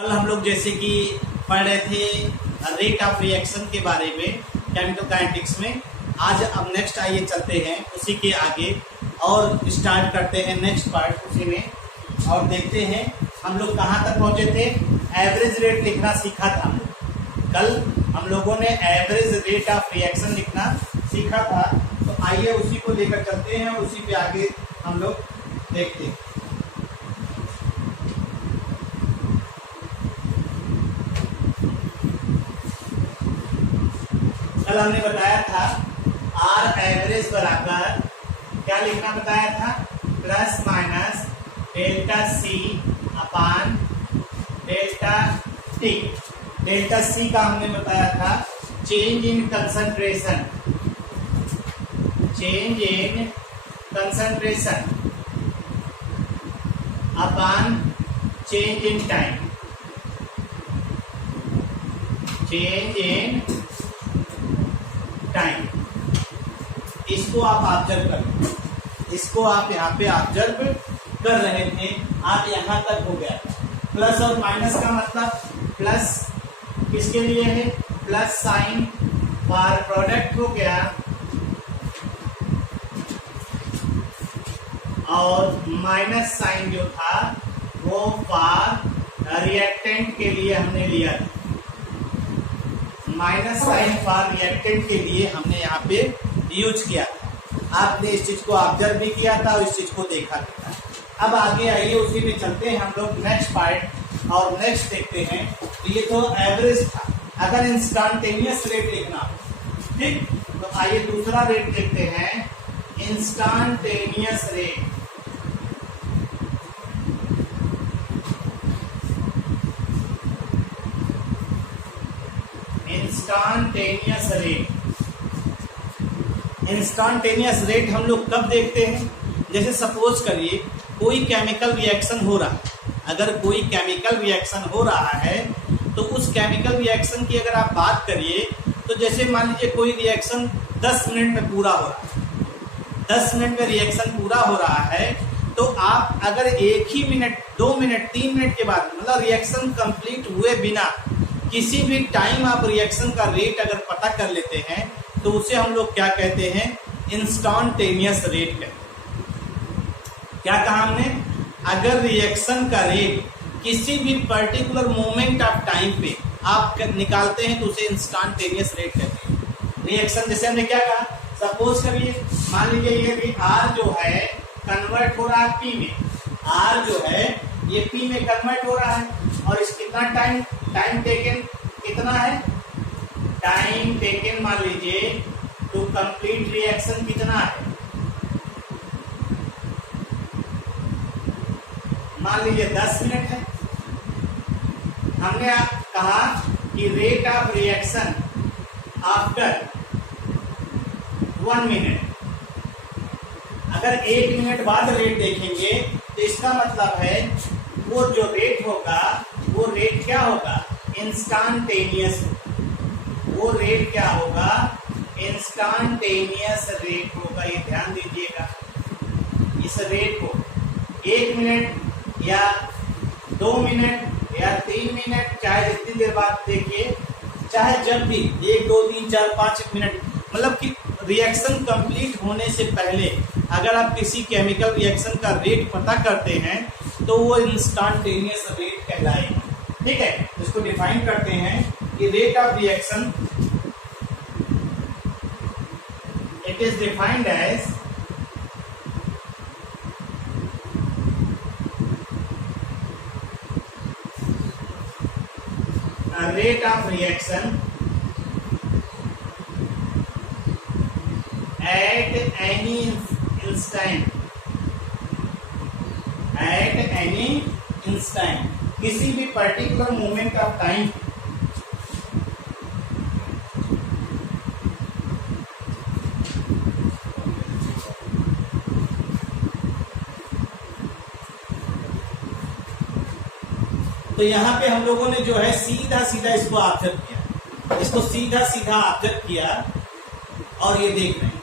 कल हम लोग जैसे कि पढ़ रहे थे रेट ऑफ रिएक्शन के बारे में केमिकल काइनेटिक्स में। आज अब नेक्स्ट आइए चलते हैं उसी के आगे और स्टार्ट करते हैं नेक्स्ट पार्ट उसी में और देखते हैं हम लोग कहाँ तक पहुँचे थे। एवरेज रेट लिखना सीखा था हम लोग कल। हम लोगों ने एवरेज रेट ऑफ रिएक्शन लिखना सीखा था, तो आइए उसी को लेकर चलते हैं और उसी पे आगे हम लोग देखते हैं। कल हमने बताया था आर एवरेज बराबर क्या लिखना बताया था, plus minus delta C upon delta T. Delta C का हमने बताया था change in concentration, change in concentration upon change in time, change in time. इसको आप ऑब्जर्व कर, इसको आप यहाँ पे ऑब्जर्व कर रहे थे। आप यहाँ तक हो गया। प्लस और माइनस का मतलब प्लस किसके लिए है, प्लस साइन फॉर प्रोडक्ट हो गया और माइनस साइन जो था वो फॉर रिएक्टेंट के लिए हमने लिया था। माइनस साइन फॉर रिएक्टेंट के लिए हमने यहाँ पे यूज किया था। आपने इस चीज को ऑब्जर्व भी किया था और इस चीज को देखा भी था। अब आगे आइए उसी में चलते हैं हम लोग नेक्स्ट पार्ट और नेक्स्ट देखते हैं। तो ये तो एवरेज था। अगर इंस्टेंटेनियस रेट लिखना हो, ठीक, तो आइए दूसरा रेट देखते हैं, instantaneous rate. Instantaneous rate, instantaneous rate हम लोग कब देखते हैं, जैसे सपोज करिए कोई केमिकल रिएक्शन हो रहा है। अगर कोई केमिकल रिएक्शन हो रहा है तो उस केमिकल रिएक्शन की अगर आप बात करिए तो जैसे मान लीजिए कोई रिएक्शन 10 मिनट में पूरा हो रहा है, 10 मिनट में रिएक्शन पूरा हो रहा है, तो आप अगर 1 ही मिनट 2 मिनट 3 मिनट के बाद मतलब रिएक्शन कंप्लीट हुए बिना किसी भी टाइम आप रिएक्शन का रेट अगर पता कर लेते हैं तो उसे हम लोग क्या कहते हैं, इंस्टेंटेनियस रेट कहते हैं। क्या कहा हमने, अगर रिएक्शन का रेट किसी भी पर्टिकुलर मोमेंट ऑफ टाइम पे आप निकालते हैं तो उसे इंस्टेंटेनियस रेट कहते हैं। रिएक्शन जैसे हमने क्या कहा, सपोज करिए मान लीजिए ये आर जो है कन्वर्ट हो रहा है पी में, आर जो है ये पी में कन्वर्ट हो रहा है और इस कितना टाइम टेकन कितना है, टाइम टेकन मान लीजिए टू कंप्लीट रिएक्शन कितना है, मान लीजिए 10 मिनट है। हमने कहा कि rate of reaction after 1 minute, अगर 1 मिनट बाद रेट देखेंगे तो इसका मतलब है वो जो रेट होगा वो रेट क्या होगा, इंस्टेंटेनियस। वो रेट क्या होगा, इंस्टेंटेनियस रेट होगा। ये ध्यान दीजिएगा, इस रेट को 1 मिनट या 2 मिनट या 3 मिनट, चाहे जितनी देर बाद देखिए, चाहे जब भी 1 2 3 4 5 मिनट, मतलब कि रिएक्शन कंप्लीट होने से पहले अगर आप किसी केमिकल रिएक्शन का रेट पता करते हैं तो वो इंस्टेंटेनियस रेट कहलाएगा। ठीक है, इसको डिफाइन करते हैं कि rate of reaction it is defined as rate of reaction at any instant, at any instant, किसी भी पर्टिकुलर मोमेंट ऑफ टाइम। तो यहाँ पे हम लोगों ने जो है सीधा सीधा इसको ऑब्जर्व किया, इसको सीधा सीधा ऑब्जर्व किया और ये देख रहे हैं।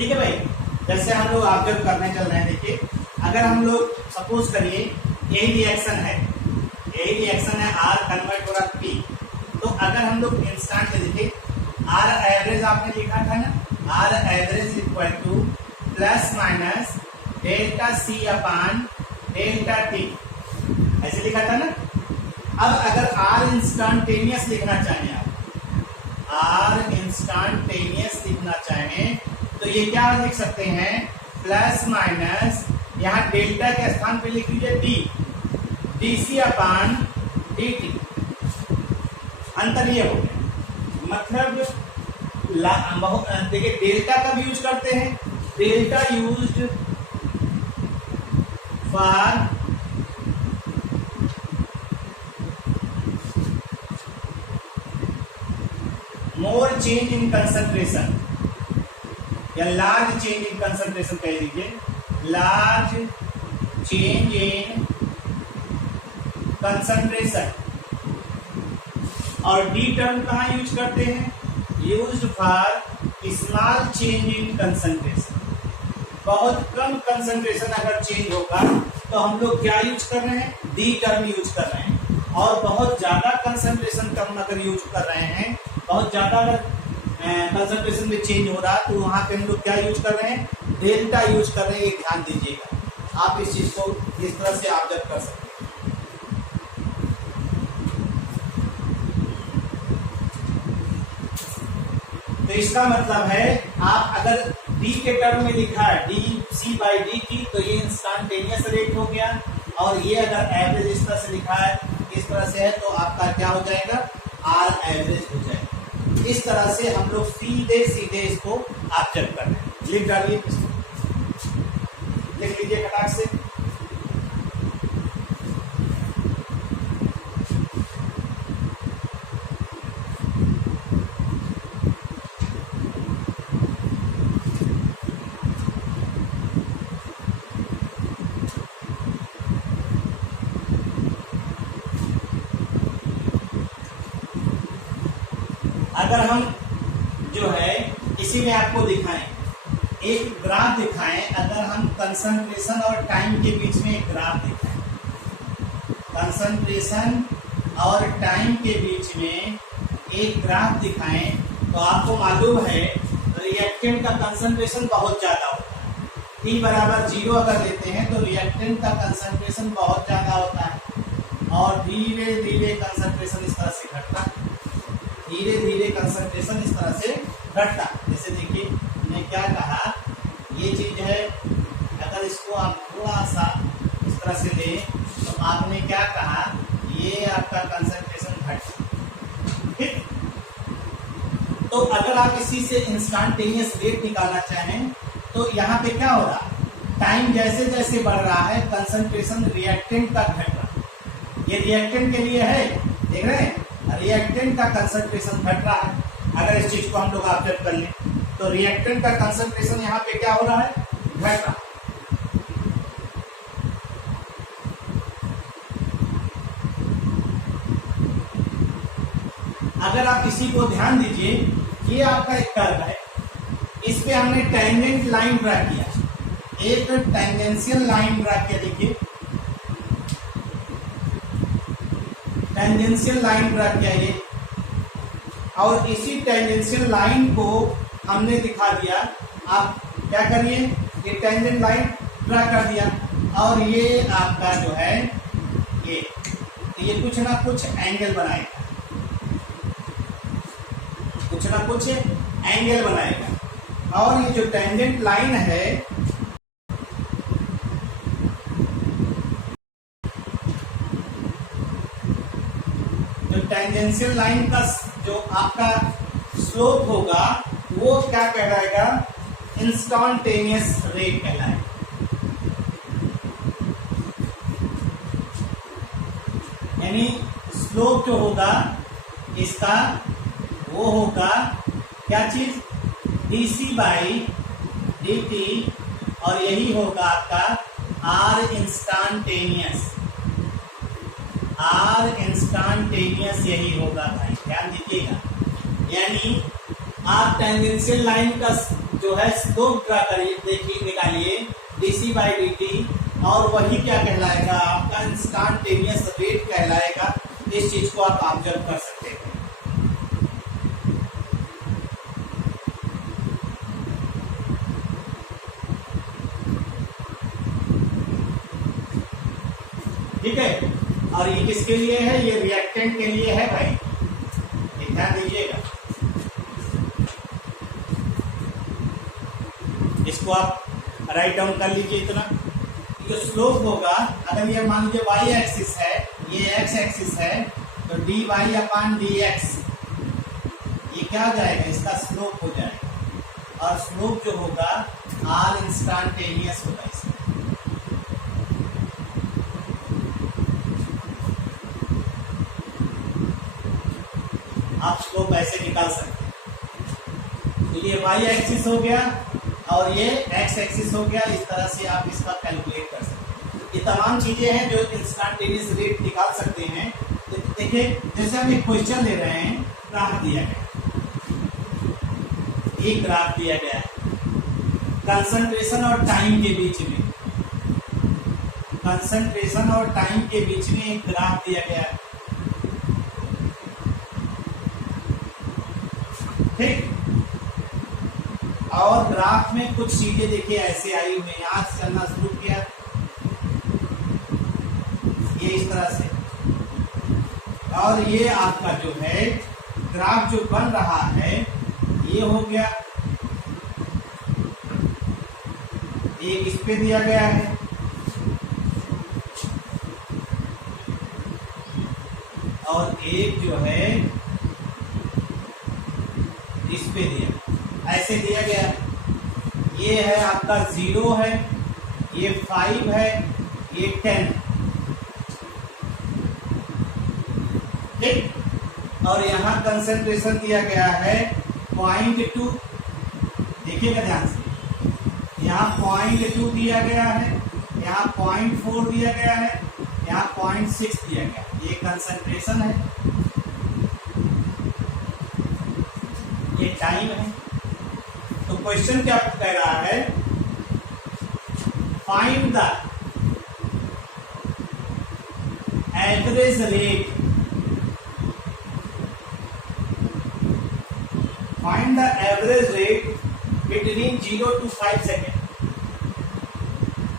ठीक है भाई। जैसे हम लोग ऑब्जर्व करने चल रहे हैं, देखिए अगर हम लोग सपोज करिए यही रिएक्शन है आर कन्वर्ट हो रहा पी, तो अगर हम लोग इंस्टेंट में देखिए आर एवरेज आपने लिखा था ना, R average equal to plus minus delta C upon delta T, ऐसे लिखा था ना। अब अगर आर इंस्टेंटेनियस लिखना चाहें आप, आर इंस्टेंटेनियस लिखना चाहें तो ये क्या लिख सकते हैं, प्लस माइनस यहाँ डेल्टा के स्थान पे लिख लीजिए डी, डी सी अपान डी टी। अंतर ये हो गया, मतलब देखिए डेल्टा कब यूज करते हैं, delta used for more change in concentration या लार्ज चेंज इन कंसंट्रेशन कह दीजिए, लार्ज चेंज इन कंसंट्रेशन। और डी टर्म कहाँ यूज करते हैं, used for small change in concentration. बहुत कम कंसंट्रेशन अगर चेंज होगा तो हम लोग क्या यूज कर रहे हैं, डी टर्म यूज कर रहे हैं। और बहुत ज्यादा कंसंट्रेशन कम अगर यूज कर रहे हैं, बहुत ज्यादा अगर कंसंट्रेशन में चेंज हो रहा है तो वहां पे हम लोग क्या यूज कर रहे हैं, डेल्टा यूज कर रहे हैं। ये ध्यान दीजिएगा, आप इस चीज को इस तरह से ऑब्जर्व कर सकते हैं। तो इसका मतलब है आप अगर डी के टर्म में लिखा है D C by D T, तो ये इंस्टेंटेनियस रेट हो गया। और ये अगर एवरेज इस तरह से लिखा है, इस तरह से है, तो आपका क्या हो जाएगा, आर एवरेज हो जाएगा। इस तरह से हम लोग सीधे सीधे इसको ऑब्जर्व कर रहे हैं। लिख डालिए, लिख लीजिए फटाक से। अगर हम जो है इसी में आपको दिखाएं, एक ग्राफ दिखाएं, अगर हम कंसंट्रेशन और टाइम के बीच में एक ग्राफ दिखाएं, कंसंट्रेशन और टाइम के बीच में एक ग्राफ दिखाएं, तो आपको मालूम है रिएक्टेंट का कंसंट्रेशन बहुत ज्यादा होता है। T बराबर 0 अगर लेते हैं तो रिएक्टेंट का कंसंट्रेशन बहुत ज्यादा होता है और धीरे धीरे कंसंट्रेशन इस तरह से घटता है, धीरे धीरे कंसंट्रेशन इस तरह से घटता। जैसे देखिए मैंने क्या कहा, ये चीज है, अगर इसको आप थोड़ा सा इस तरह से लें तो आपने क्या कहा, ये आपका कंसंट्रेशन घटता। ठीक, तो अगर आप इसी से इंस्टेंटेनियस रेट निकालना चाहें तो यहाँ पे क्या हो रहा, टाइम जैसे जैसे बढ़ रहा है कंसंट्रेशन रिएक्टेंट का घट रहा। ये रिएक्टेंट के लिए है, देख रहे हैं, रिएक्टेंट का कंसंट्रेशन घट रहा है। अगर इस चीज को हम लोग ऑब्जर्व कर लें तो रिएक्टेंट का कंसंट्रेशन यहाँ पे क्या हो रहा है, घट रहा। अगर आप इसी को ध्यान दीजिए, ये आपका एक कर्व है, इस पे हमने टेंजेंट लाइन ड्रा किया, एक टेंजेंशियल लाइन ड्रा किया। देखिए टेंजेंशियल लाइन ड्रा किया ये, और इसी टेंजेंशियल लाइन को हमने दिखा दिया। आप क्या करिए, ये टेंजेंट लाइन ड्रा कर दिया और ये आपका जो है ये कुछ ना कुछ एंगल बनाएगा, कुछ ना कुछ एंगल बनाएगा। और ये जो टेंजेंट लाइन है, जो टेंजेंशियल लाइन का जो आपका स्लोप होगा वो क्या कहलाएगा, इंस्टेंटेनियस रेट कहलाएगा। यानी स्लोप जो होगा इसका वो होगा क्या चीज, dc बाई dt, और यही होगा आपका आर इंस्टेंटेनियस, आर इंस्टेंटेनियस यही होगा भाई, ध्यान दीजिएगा। यानी आप टेंजेंशियल लाइन का जो है स्लोप ड्रा करिए, देखिए निकालिए dc बाई dt, और वही क्या कहलाएगा आपका इंस्टांटेनियस रेट कहलाएगा। इस चीज को आप ऑब्जर्व कर सकते हैं। ठीक है, और ये किसके लिए है? ये रिएक्टेंट के लिए है भाई, ये ध्यान दीजिएगा। इसको आप राइट डाउन कर लीजिए। इतना जो स्लोप होगा, अगर ये मान लीजिए y एक्सिस है, ये x एक्सिस है, तो dy अपान dx ये क्या हो जाएगा? इसका स्लोप हो जाएगा, और स्लोप जो होगा r इंस्टांटेनियस होगा इसका। आप स्लोप ऐसे निकाल सकते हैं। तो ये y एक्सिस हो गया और ये x एक्सिस हो गया। इस तरह से आप इसका कैलकुलेट कर सकते हैं। ये तमाम चीजें हैं जो इंस्टांटेनियस रेट निकाल सकते हैं। देखिए, जैसे हम एक क्वेश्चन ले रहे हैं, ग्राफ दिया गया, एक ग्राफ दिया गया है कंसंट्रेशन और टाइम के बीच में, कंसंट्रेशन और टाइम के बीच में एक ग्राफ दिया गया है। ठीक, और ग्राफ में कुछ चीजें देखिए ऐसे आई हुई हैं। यहाँ से चलना शुरू किया, ये इस तरह से, और ये आपका जो है ग्राफ जो बन रहा है ये हो गया, एक इस पे दिया गया है, और एक जो है इस पे दिया, ऐसे दिया गया। ये है आपका 0 है, ये 5 है, ये 10। ठीक, और यहाँ कंसंट्रेशन दिया गया है 0.2। देखिएगा ध्यान से, यहाँ 0.2 दिया गया है, यहाँ 0.4 दिया गया है, यहाँ 0.6 दिया गया है। ये कंसंट्रेशन है, ये टाइम है। तो क्वेश्चन क्या कह रहा है? Find the average rate, find the average rate between 0 to 5 second,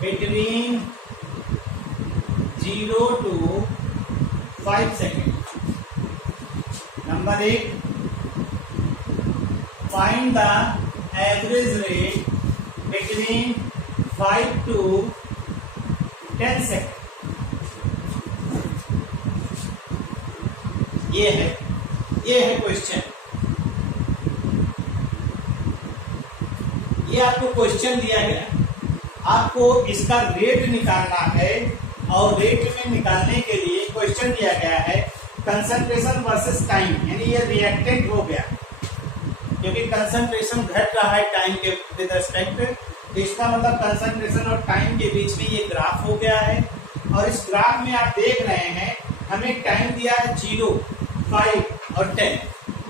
between 0 to 5 second. Number 1, find the average rate between 5 to 10 second. ये है क्वेश्चन। ये आपको क्वेश्चन दिया गया, आपको इसका रेट निकालना है, और रेट में निकालने के लिए क्वेश्चन दिया गया है कंसंट्रेशन वर्सेस टाइम, यानी ये रिएक्टेंट हो गया, क्योंकि कंसंट्रेशन घट रहा है टाइम के विद रिस्पेक्ट, तो इसका मतलब कंसंट्रेशन और टाइम के बीच में ये ग्राफ हो गया है। और इस ग्राफ में आप देख रहे हैं हमें टाइम दिया है 0, 5 और 10,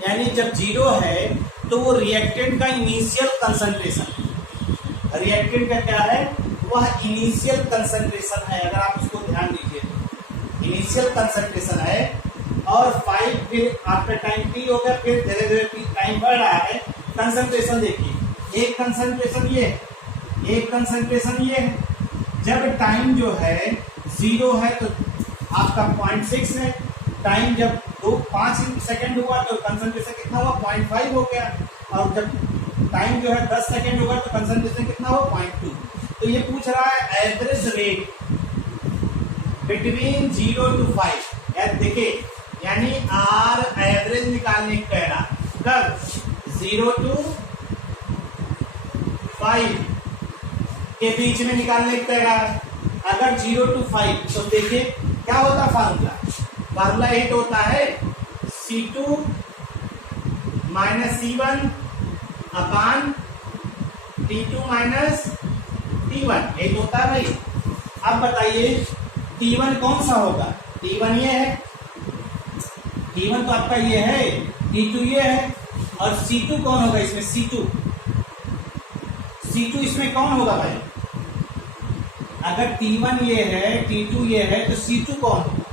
यानी जब 0 है तो वो रिएक्टेंट का इनिशियल कंसंट्रेशन है। रिएक्टेंट का क्या है? वह इनिशियल कंसंट्रेशन है। अगर आप उसको ध्यान दीजिए तो इनिशियल कंसंट्रेशन है, और 5 फिर आफ्टर टाइम t हो गया, फिर धीरे धीरे टाइम बढ़ रहा है। कंसंट्रेशन देखिए, एक कंसंट्रेशन ये है, एक कंसंट्रेशन ये है। जब टाइम जो है 0 है तो आपका 0.6 है, टाइम जब 5 सेकेंड हुआ तो कंसंट्रेशन कितना हुआ? 0.5 हो गया, और जब टाइम जो है 10 सेकेंड होगा तो कंसंट्रेशन कितना हुआ? 0.2। तो ये पूछ रहा है एवरेज रेट बिटवीन 0 to 5। यार देखिए, यानी आर एवरेज निकालने का कह रहा, कब? 0 to 5 के बीच में निकालने का कह रहा है। अगर 0 to 5 तो देखिए क्या होता फार्मूला, फार्मूला हिट होता है C2 माइनस C1 अपान T2 माइनस T1, हिट होता है भाई। अब बताइए T1 कौन सा होगा? T1 ये है, T1 तो आपका ये है, T2 ये है, और C2 कौन होगा इसमें? C2 C2 इसमें कौन होगा भाई? अगर T1 ये है, T2 ये है, तो C2 कौन होगा?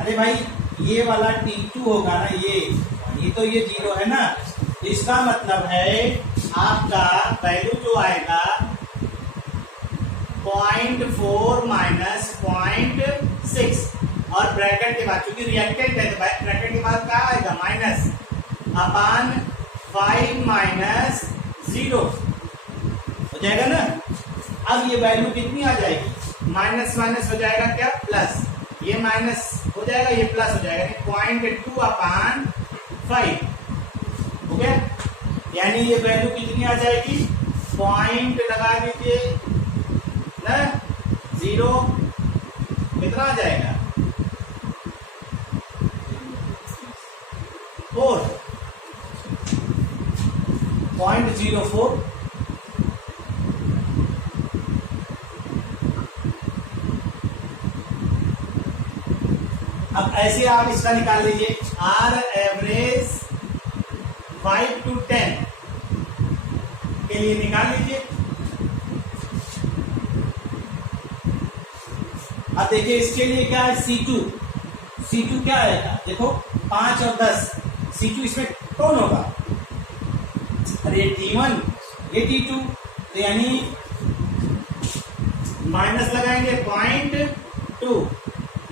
अरे भाई ये वाला T2 होगा ना, ये तो ये 0 है ना, इसका मतलब है आपका वैल्यू जो आएगा 0.4 माइनस 0.6 और ब्रैकेट के बाद, क्योंकि रिएक्टेंट है तो ब्रैकेट के बाद क्या आएगा? माइनस अपान 5 माइनस 0 हो जाएगा ना। अब ये वैल्यू कितनी आ जाएगी? माइनस माइनस हो जाएगा क्या? प्लस, ये माइनस हो जाएगा, ये प्लस हो जाएगा, 0.2 अपान 5 हो गया। यानी ये वैल्यू कितनी आ जाएगी? पॉइंट लगा दीजिए ना, 0 कितना आ जाएगा? 4, 0.04। अब ऐसे आप इसका निकाल लीजिए, आर एवरेज 5 to 10 के लिए निकाल लीजिए। अब देखिए इसके लिए क्या है? C2 क्या आएगा? देखो 5 और 10, C2 इसमें कौन होगा? अरे T1 ये T2, तो यानी माइनस लगाएंगे 0.2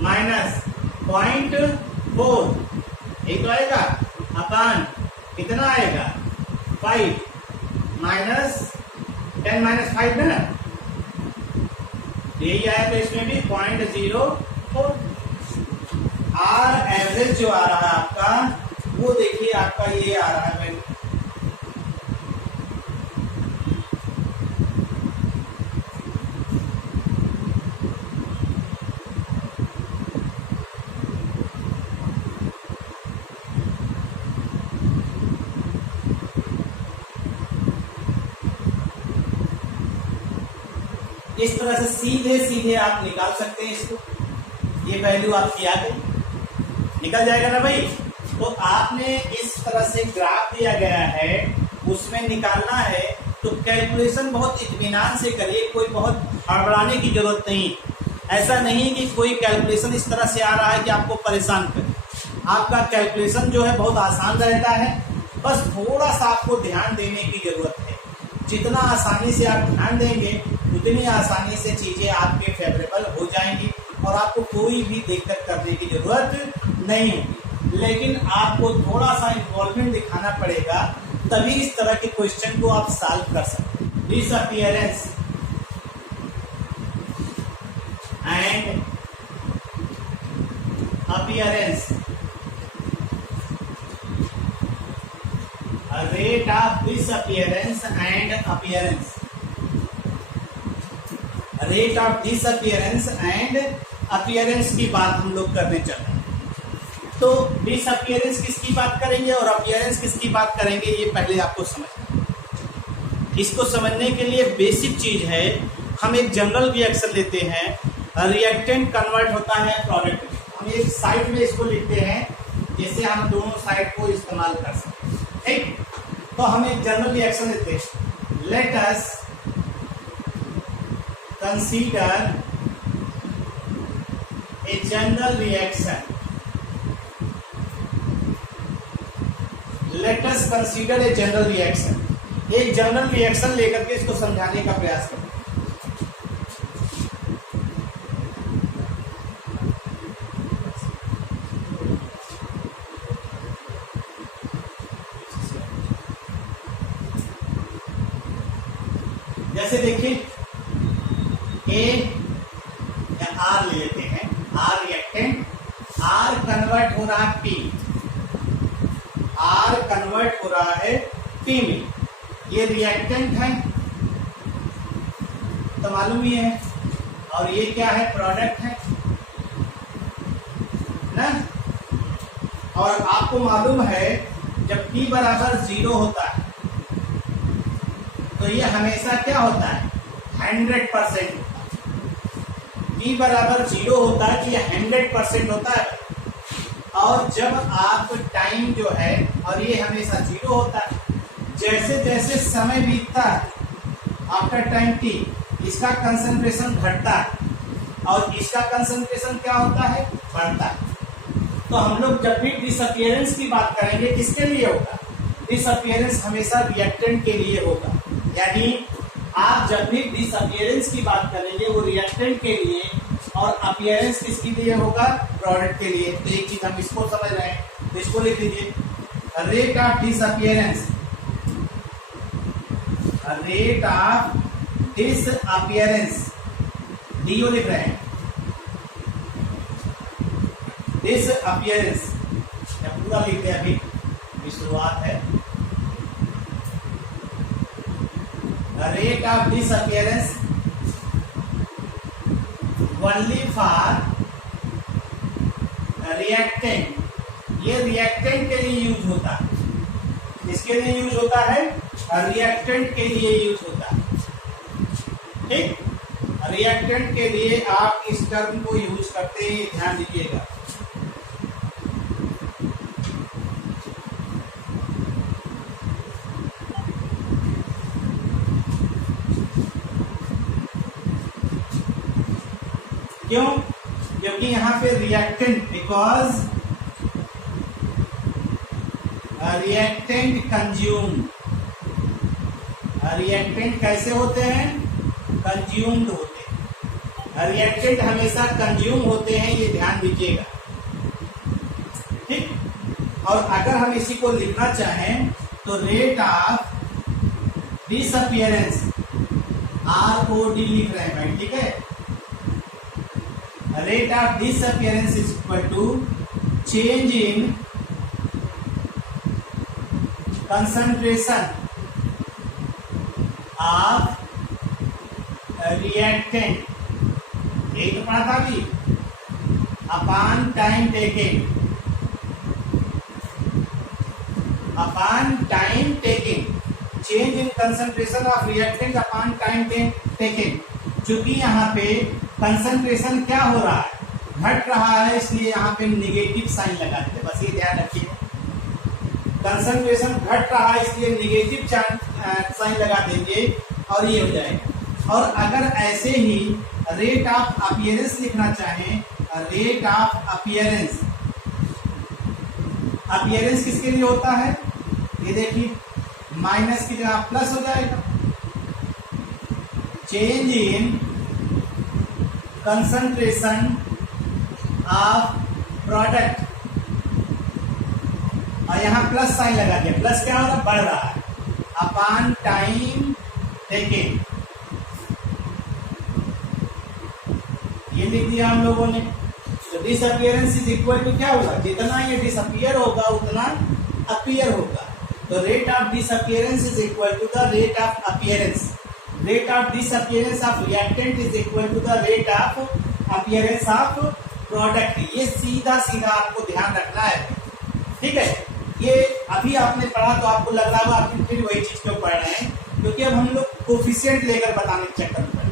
माइनस 0.4, एक तो आएगा अपान कितना आएगा? 5 माइनस 10 माइनस 5 ना, यही आया। तो इसमें भी 0.04। आर एवरेज जो आ रहा है आपका, वो देखिए आपका ये आ रहा है। इस तरह से सीधे सीधे आप निकाल सकते हैं इसको, ये वैल्यू आपकी आ गई, निकल जाएगा ना भाई। तो आपने इस तरह से ग्राफ दिया गया है, उसमें निकालना है, तो कैलकुलेशन बहुत इत्मीनान से करिए, कोई बहुत हड़बड़ाने की जरूरत नहीं। ऐसा नहीं कि कोई कैलकुलेशन इस तरह से आ रहा है कि आपको परेशान करे। आपका कैलकुलेशन जो है बहुत आसान रहता है, बस थोड़ा सा आपको ध्यान देने की जरूरत है। जितना आसानी से आप ध्यान देंगे उतनी आसानी से चीजें आपके फेवरेबल हो जाएंगी और आपको कोई भी दिक्कत करने की जरूरत नहीं होगी। लेकिन आपको थोड़ा सा इन्वॉल्वमेंट दिखाना पड़ेगा, तभी इस तरह के क्वेश्चन को आप सॉल्व कर सकते हैं। Disappearance and appearance, rate of disappearance and appearance, rate of disappearance and appearance की बात हम लोग करने चल रहे हैं। तो डिसअपीयरेंस किसकी बात करेंगे और अपीयरेंस किसकी बात करेंगे, ये पहले आपको समझना। इसको समझने के लिए बेसिक चीज है, हम एक जनरल रिएक्शन लेते हैं, रिएक्टेंट कन्वर्ट होता है प्रोडक्ट में। हम एक साइड में इसको लिखते हैं जिससे हम दोनों साइड को इस्तेमाल कर सकें, ठीक। तो हम एक जनरल रिएक्शन लेते हैं। Let us consider a general reaction. Let us consider a general reaction. एक जनरल रिएक्शन लेकर के इसको समझाने का प्रयास करें। जैसे देखिए ए या आर ले लेते हैं, आर रिएक्टेंट, आर कन्वर्ट हो रहा है पी, आर कन्वर्ट हो रहा है पी में। ये रिएक्टेंट है तो मालूम ही है, और ये क्या है? प्रोडक्ट है ना। और आपको मालूम है जब p बराबर 0 होता है तो ये हमेशा क्या होता है? 100% p बराबर 0 होता है तो ये 100% होता है। और जब आप टाइम जो है, और ये हमेशा 0 होता है, जैसे जैसे समय बीतता है आफ्टर टाइम टी, इसका कंसंट्रेशन घटता है और इसका कंसंट्रेशन क्या होता है, बढ़ता है। तो हम लोग जब भी डिसअपियरेंस की बात करेंगे किसके लिए होगा, डिसअपियरेंस हमेशा रिएक्टेंट के लिए होगा। यानी आप जब भी डिसअपियरेंस की बात करेंगे वो रिएक्टेंट के लिए और अपीयरेंस किसके लिए होगा, प्रोडक्ट के लिए। तो एक चीज हम इसको समझ रहे हैं, तो इसको लिख लीजिए, rate of disappearance, rate of disappearance, डीओ लिख रहे हैं, डिसअपियरेंस पूरा लिख रहे हैं, अभी शुरुआत है। Rate of disappearance only for reactant, ये रिएक्टेंट के लिए यूज होता है। इसके लिए यूज होता है, रिएक्टेंट के लिए यूज होता है। ठीक, रिएक्टेंट के लिए आप इस टर्म को यूज करते हैं, ध्यान दीजिएगा। क्यों, क्योंकि यहां पे reactant, because reactant consume, reactant कैसे होते हैं, कंज्यूम्ड होते हैं। रिएक्टेंट हमेशा कंज्यूम होते हैं, ये ध्यान दीजिएगा। ठीक, और अगर हम इसी को लिखना चाहें तो रेट ऑफ डिसअपियरेंस, ROD लिख रहे हैं भाई, ठीक है। Rate of disappearance is equal to change in concentration of reactant, यही तो पढ़ा था अभी, upon time taking, upon time taking, change in concentration of reactant upon time taking. चूंकि यहाँ पे कंसंट्रेशन क्या हो रहा है, घट रहा है, इसलिए यहाँ पे निगेटिव साइन लगा देते, बस ये ध्यान रखिए। कंसंट्रेशन घट रहा है इसलिए निगेटिव साइन लगा देंगे और ये हो जाएगा। और अगर ऐसे ही रेट ऑफ अपीयरेंस लिखना चाहें, रेट ऑफ अपीयरेंस, अपीयरेंस किसके लिए होता है, ये देखिए, माइनस की जगह प्लस हो जाएगा। Change in concentration of product, और यहां प्लस साइन लगा दिया, प्लस क्या हो रहा है, बढ़ रहा है, अपॉन टाइम टेकिंग, ये लिख दिया हम लोगों ने। तो डिसअपियरेंस इज इक्वल टू क्या होगा, जितना ये डिसअपियर होगा उतना अपीयर होगा। तो rate of disappearance is equal to the rate of appearance, rate of disappearance of reactant is equal to the rate of appearance of product. ये सीधा सीधा आपको ध्यान रखना है, ठीक है। ये अभी आपने पढ़ा तो आपको लग रहा होगा आप फिर वही चीज क्यों पढ़ रहे हैं, क्योंकि अब हम लोग कोफिशिएंट लेकर बताने के चक्कर में पड़े,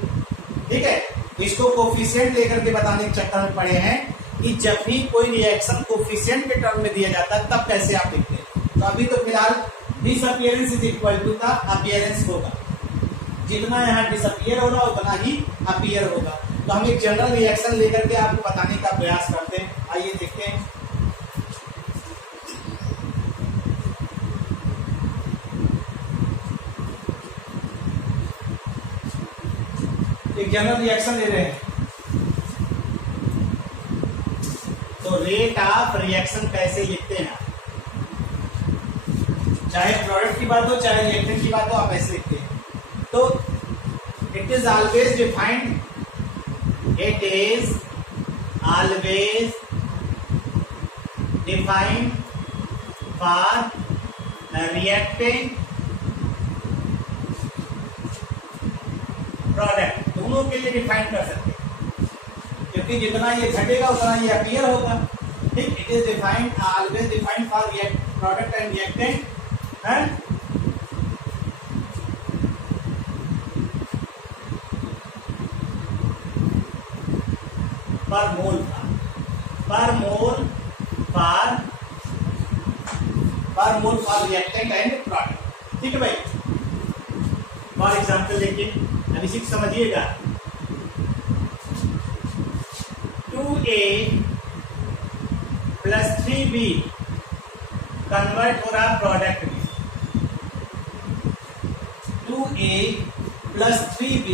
ठीक है। इसको कोफिशिएंट लेकर के बताने के चक्कर में पड़े हैं कि जब भी कोई रिएक्शन कोफिशिएंट के टर्म में दिया जाता है तब कैसे आप लिखते हैं। तो अभी तो फिलहाल disappearance is equal to the appearance होगा, जितना यहाँ डिसअपियर होगा उतना ही अपीयर होगा। तो हम एक जनरल रिएक्शन लेकर के आपको बताने का प्रयास करते हैं, आइए देखते हैं। एक जनरल रिएक्शन ले रहे हैं, तो रेट ऑफ रिएक्शन कैसे लिखते हैं, चाहे प्रोडक्ट की बात हो चाहे रिएक्टेंट की बात हो, आप ऐसे लिखते हैं। तो it is always defined, it is always defined for reactant product, दोनों के लिए डिफाइन कर सकते हैं, क्योंकि जितना ये घटेगा उतना ये अपीयर होगा, ठीक। It is defined, always defined for product and reactant and पर मोल फॉर रिएक्टेंट एंड प्रोडक्ट। ठीक है भाई। फॉर एग्जाम्पल देखिए, अब इसी को समझिएगा। 2a प्लस 3b कन्वर्ट हो रहा प्रोडक्ट में। 2a प्लस 3b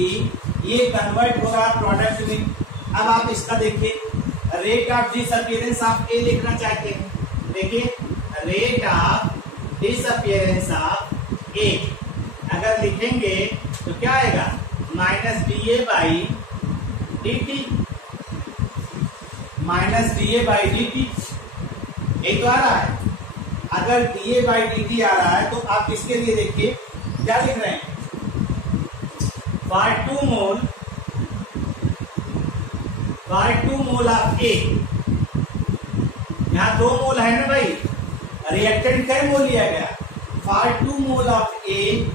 ये कन्वर्ट हो रहा प्रोडक्ट में। अब आप इसका देखिए, rate of disappearance of A लिखना चाहते हैं। देखिए, rate of disappearance of A अगर लिखेंगे तो क्या आएगा, minus D A by D T, minus D A by D T, यही तो आ रहा है। अगर D A by D T आ रहा है तो आप इसके लिए देखिए क्या लिख रहे हैं, फॉर 2 मोल ऑफ ए, यहां 2 मोल है ना भाई, रिएक्टेंट कई मोल लिया गया, for 2 mole of A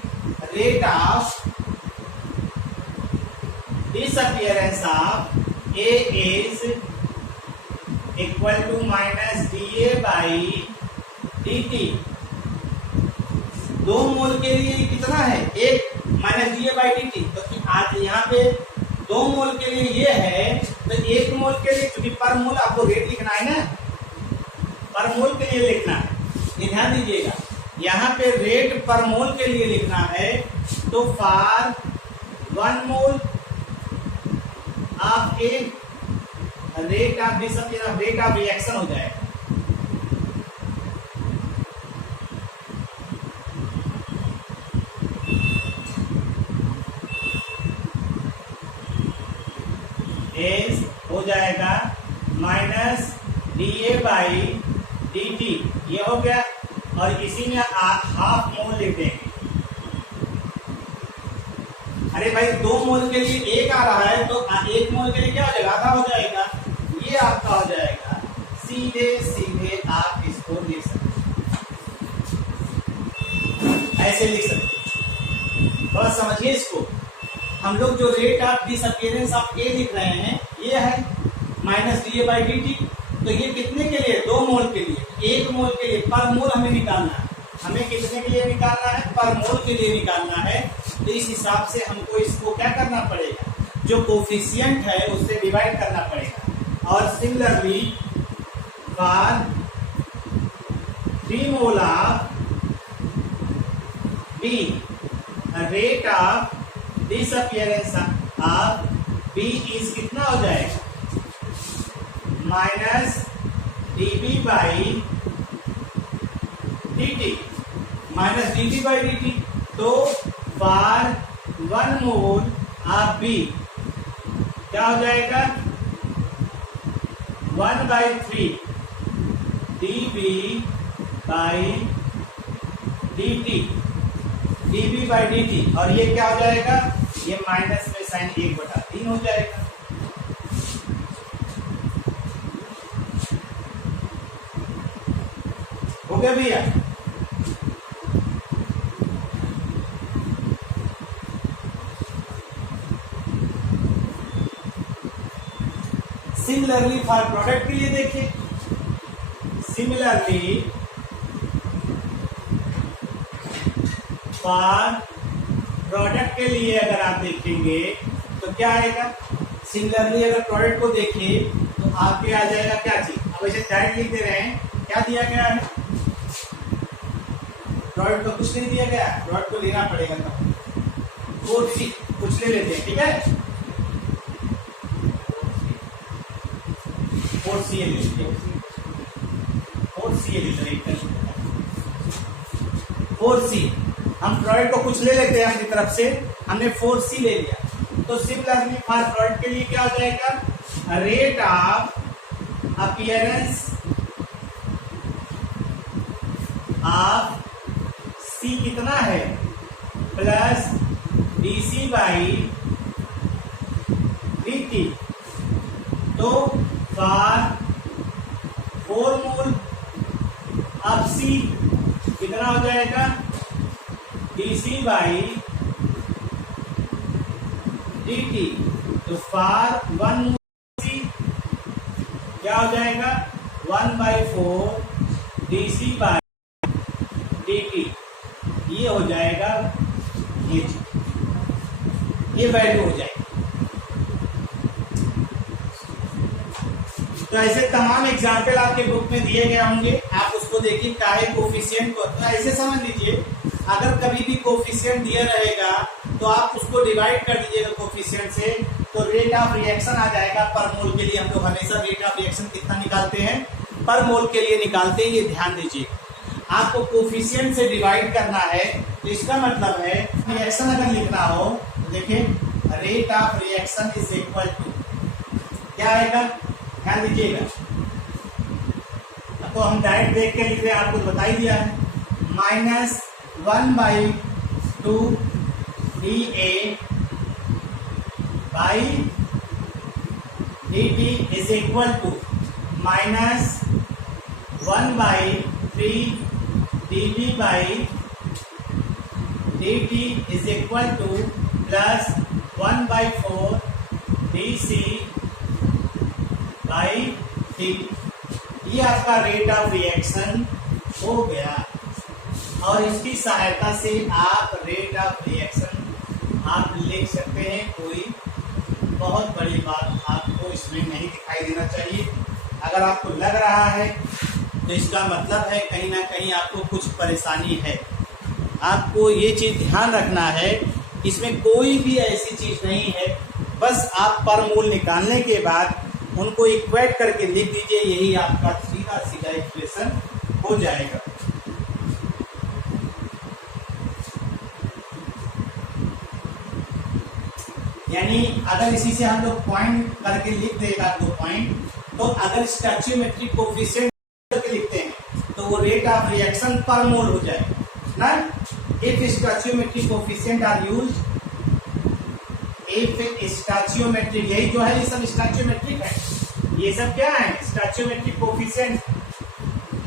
rate of disappearance of A is equal to minus D A by D T. 2 mole के लिए कितना है, 1 minus D A by D T. तो आज यहाँ पे 2 मोल के लिए ये है, तो 1 मोल के लिए, क्योंकि पर मोल आपको रेट लिखना है ना, पर मोल के लिए लिखना है, ये ध्यान दीजिएगा। यहाँ पे रेट पर मोल के लिए लिखना है, तो for 1 mole of A rate of disappearance, rate of reaction हो जाएगा। एस हो जाएगा minus D A by D T, ये हो गया। और इसी में आप हाफ मोल लिख देंगे। अरे भाई 2 मोल के लिए 1 आ रहा है, तो 1 मोल के लिए क्या हो जाएगा, आधा हो जाएगा, ये आपका हो जाएगा। सीधे सीधे आप इसको लिख सकते, ऐसे लिख सकते। थोड़ा समझिए इसको। हम लोग जो रेट ऑफ डिसअपियरेंस ऑफ ए लिख रहे हैं, ये है minus D A by D T. तो ये कितने के लिए, 2 मोल के लिए, 1 मोल के लिए, पर मोल हमें निकालना है। हमें कितने के लिए निकालना है, पर मोल के लिए निकालना है। तो इस हिसाब से हमको इसको क्या करना पड़ेगा, जो कोफिशिएंट है उससे डिवाइड करना पड़ेगा। और similarly for 3 mole of B rate of disappearance of B is कितना हो जाएगा, minus D B by D T, minus D B by D T. तो फॉर 1 मोल ऑफ बी क्या हो जाएगा, 1/3 D B by D T, D B by D T. और ये क्या हो जाएगा, ये माइनस में साइन 1/3 हो जाएगा। हो गया भैया। सिमिलरली फॉर प्रोडक्ट के लिए देखिए, सिमिलरली फॉर प्रोडक्ट के लिए अगर आप देखेंगे तो क्या आएगा, सिमिलरली अगर प्रोडक्ट को देखिए तो आपके आ जाएगा क्या चीज। अब ऐसे डायरेक्ट लिख दे रहे हैं, क्या दिया गया है, प्रोडक्ट को कुछ नहीं दिया गया, प्रोडक्ट को लेना पड़ेगा। तब 4C कुछ ले लेते हैं, ठीक है, 4C ले लेते हैं, 4C ले लेते हैं, 4C। हम प्रोडक्ट को कुछ ले लेते हैं अपनी तरफ से, हमने 4C ले लिया। तो सिमिलरली फॉर प्रोडक्ट के लिए क्या हो जाएगा, rate of appearance of C कितना है, प्लस DC बाई dt। तो फॉर 4 मोल ऑफ C कितना हो जाएगा, DC बाई dt। तो फॉर 1 मोल C क्या हो जाएगा, 1/4 DC बाई dt। ये हो जाएगा, ये वैल्यू हो जाएगी। तो ऐसे तमाम एग्जाम्पल आपके बुक में दिए गए होंगे, आप उसको देखिए। काहे कोफिशिएंट को तो ऐसे समझ लीजिए, अगर कभी भी कोफिशिएंट दिया रहेगा तो आप उसको डिवाइड कर दीजिएगा कोफिशिएंट से, तो रेट ऑफ रिएक्शन आ जाएगा पर मोल के लिए। हम लोग हमेशा रेट ऑफ रिएक्शन कितना निकालते हैं, पर मोल के लिए निकालते हैं, ये ध्यान दीजिए। आपको कोफिशिएंट से डिवाइड करना है, तो इसका मतलब है रिएक्शन अगर लिखना हो तो देखिए rate of reaction is equal to क्या आएगा, ध्यान दीजिएगा। तो हम डायरेक्ट देख के लिख रहे हैं, आपको बता ही दिया है, -1/2 dA by dt is equal to -1/3 dB by dt is equal to +1/4 dC by dt। ये आपका रेट ऑफ रिएक्शन हो गया, और इसकी सहायता से आप रेट ऑफ रिएक्शन आप लिख सकते हैं। कोई बहुत बड़ी बात आपको इसमें नहीं दिखाई देना चाहिए। अगर आपको लग रहा है तो इसका मतलब है कहीं ना कहीं आपको कुछ परेशानी है। आपको ये चीज़ ध्यान रखना है, इसमें कोई भी ऐसी चीज़ नहीं है। बस आप पर मोल निकालने के बाद उनको इक्वेट करके लिख दीजिए, यही आपका सीधा सीधा इक्वेशन हो जाएगा। यानी अगर इसी से हम लोग पॉइंट करके लिख देगा 2 पॉइंट, तो अगर स्टैच्यूमेट्रिक कोफिशिएंट करके लिखते हैं तो वो रेट ऑफ रिएक्शन पर मोल हो जाएगा ना। If stoichiometric coefficient are used, if stoichiometric, यही जो है ये सब स्टैच्यूमेट्रिक है, ये सब क्या है stoichiometric coefficient.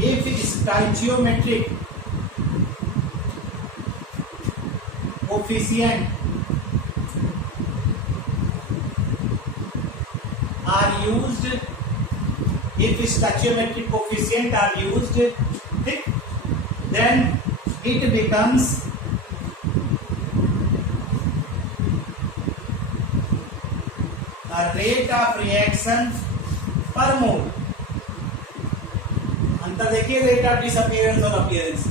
If stoichiometric coefficient are used, if stoichiometric coefficient are used, then it becomes a rate of reaction per mole। अंतर देखिए रेट ऑफ डिसअपियरेंस और अपीयरेंस।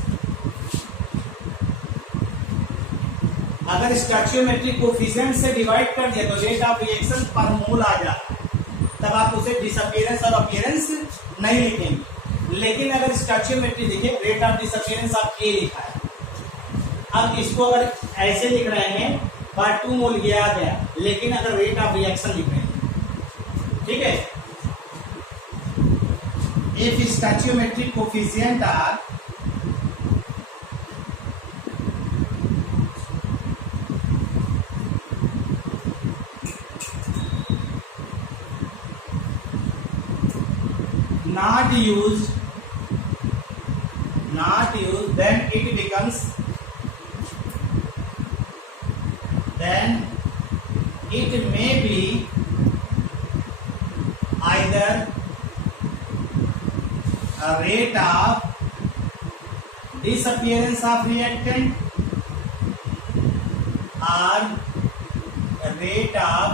अगर स्टैच्यूमेट्रिक कोफिशिएंट से डिवाइड कर दिया तो रेट ऑफ रिएक्शन पर मोल आ जाता है, तब आप उसे डिसअपियरेंस और अपीयरेंस नहीं लिखेंगे। लेकिन अगर स्टैच्यूमेट्री देखिए रेट ऑफ डिसअपियरेंस आप ए लिखा है, अब इसको अगर ऐसे लिख रहे हैं पर 2 मोल गया, लेकिन अगर रेट ऑफ रिएक्शन लिख रहे हैं, ठीक है। If stoichiometric coefficient are not used, then it becomes, then it may be either a rate of disappearance of reactant or a rate of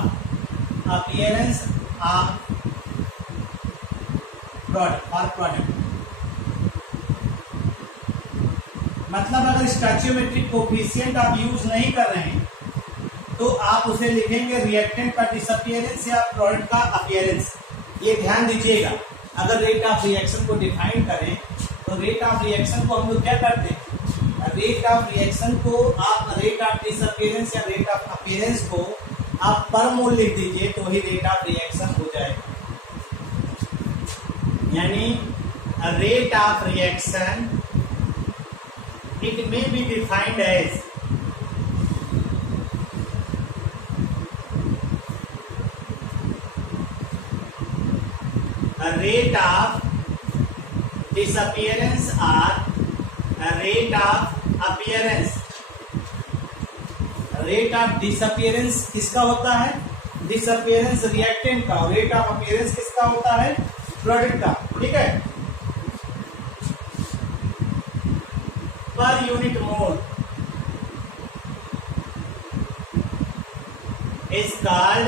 appearance of product. मतलब अगर स्टैच्यूमेट्रिक कोफिशिएंट आप use नहीं कर रहे हैं तो आप उसे लिखेंगे रिएक्टेंट का डिसअपियरेंस या प्रोडक्ट का अपीयरेंस। ये ध्यान दीजिएगा, अगर रेट ऑफ रिएक्शन को डिफाइन करें तो रेट ऑफ रिएक्शन को हम लोग क्या करते हैं, रेट ऑफ रिएक्शन को आप रेट ऑफ डिसअपियरेंस या रेट ऑफ अपीयरेंस को आप पर मोल लिख दीजिए तो ही रेट ऑफ रिएक्शन हो जाएगा। यानी rate of reaction it may be defined as rate of disappearance और rate of appearance. Rate of disappearance किसका होता है, डिसअपियरेंस रिएक्टेंट का, और रेट ऑफ अपीयरेंस किसका होता है, प्रोडक्ट का, ठीक है। Per unit mole is called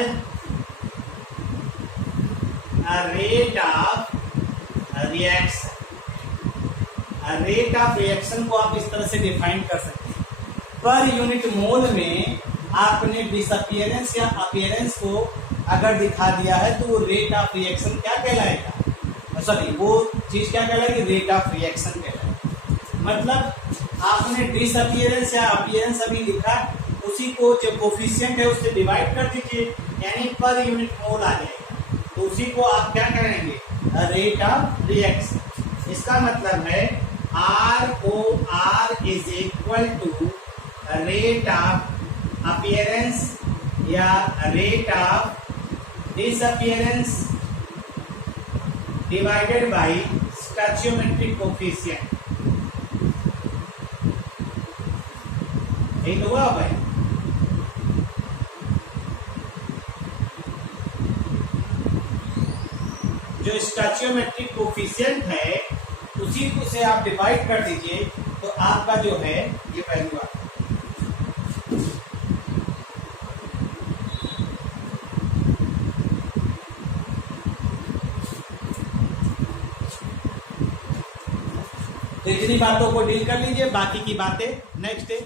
a rate of reaction. Rate of reaction को आप इस तरह से डिफाइन कर सकते हैं। पर यूनिट मोल में आपने डिसअपियरेंस या अपीयरेंस को अगर दिखा दिया है तो वो रेट ऑफ रिएक्शन क्या कहलाएगा, सॉरी वो चीज क्या कहलाएगी, रेट ऑफ रिएक्शन कहलाएगी। मतलब आपने डिसअपियरेंस या अपीयरेंस अभी लिखा, उसी को जो कोफिशिएंट है उससे डिवाइड कर दीजिए, यानी पर यूनिट मोल आ जाएगा, तो उसी को आप क्या करेंगे, रेट ऑफ रिएक्शन। इसका मतलब है ROR is equal to rate of appearance या rate of disappearance divided by stoichiometric coefficient. यही तो हुआ भाई। जो स्टोइचियोमेट्रिक कोफिशिएंट है उसी को से आप डिवाइड कर दीजिए तो आपका जो है ये वैल्यू आ तो इतनी बातों को डील कर लीजिए, बाकी की बातें नेक्स्ट डे।